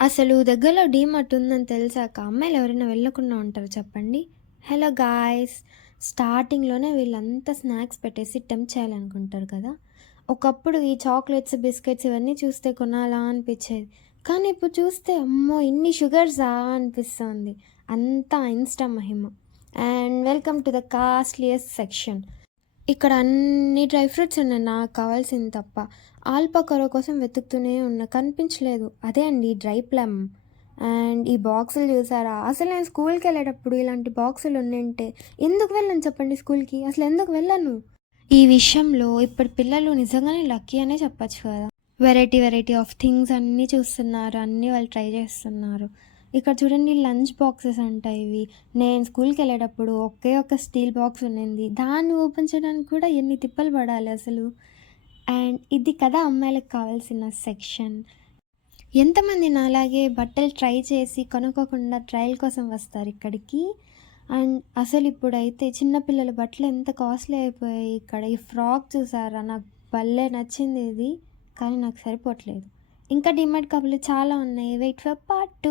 అసలు దగ్గరలో డీమార్ట్ ఉందని తెలిసాక అమ్మాయిలు ఎవరైనా వెళ్ళకుండా ఉంటారా చెప్పండి? Hello guys! స్టార్టింగ్‌లోనే వీళ్ళంతా స్నాక్స్ పెట్టేసి టెంప్ట్ చేయాలనుకుంటారు కదా! ఒకప్పుడు ఈ చాక్లెట్స్, బిస్కెట్స్ ఇవన్నీ చూస్తే కొనాలా అనిపిచ్చేది. కానీ ఇప్పుడు చూస్తే అమ్మో! ఇన్ని షుగర్సా అనిపిస్తోంది. అంతా Insta Mahima. And welcome to the costliest section. ఇక్కడ అన్ని డ్రై ఫ్రూట్స్ ఉన్నాయి నాకు కావాల్సింది తప్ప. ఆల్పాకారో కోసం వెతుకుతూనే ఉన్నా కనిపించలేదు. అదే అండి డ్రై ప్లమ్. అండ్ ఈ బాక్సులు చూసారా? అసలు నేను స్కూల్‌కెళ్ళేటప్పుడు ఇలాంటి బాక్సులు ఉండింటే ఎందుకు వెళ్ళను చెప్పండి స్కూల్‌కి? అసలు ఎందుకు వెళ్ళను? ఈ విషయంలో ఇప్పటి పిల్లలు నిజంగానే లక్కీ అనే చెప్పొచ్చు కదా! వెరైటీ వెరైటీ ఆఫ్ థింగ్స్ అన్నీ చూస్తున్నారు. అన్నీ వాళ్ళు ట్రై చేస్తున్నారు. ఇక్కడ చూడండి లంచ్ బాక్సెస్ అంట ఇవి. నేను స్కూల్‌కెళ్ళేటప్పుడు ఒకే ఒక స్టీల్ బాక్స్ ఉండింది. దాన్ని ఓపెన్ చేయడానికి కూడా ఎన్ని తిప్పలు పడాలి అసలు. అండ్ ఇది కదా అమ్మాయిలకు కావాల్సిన సెక్షన్. ఎంతమంది నాలాగే బట్టలు ట్రై చేసి కొనుక్కోకుండా ట్రయల్ కోసం వస్తారు ఇక్కడికి. అండ్ అసలు ఇప్పుడైతే చిన్న పిల్లల బట్టలు ఎంత కాస్ట్‌లీ అయిపోయాయి ఇక్కడ. ఈ ఫ్రాక్ చూసారా? నాకు భలే నచ్చింది ఇది. కానీ నాకు సరిపోవట్లేదు. ఇంకా డీమార్ట్ కబుర్లు చాలా ఉన్నాయి. Wait for part 2.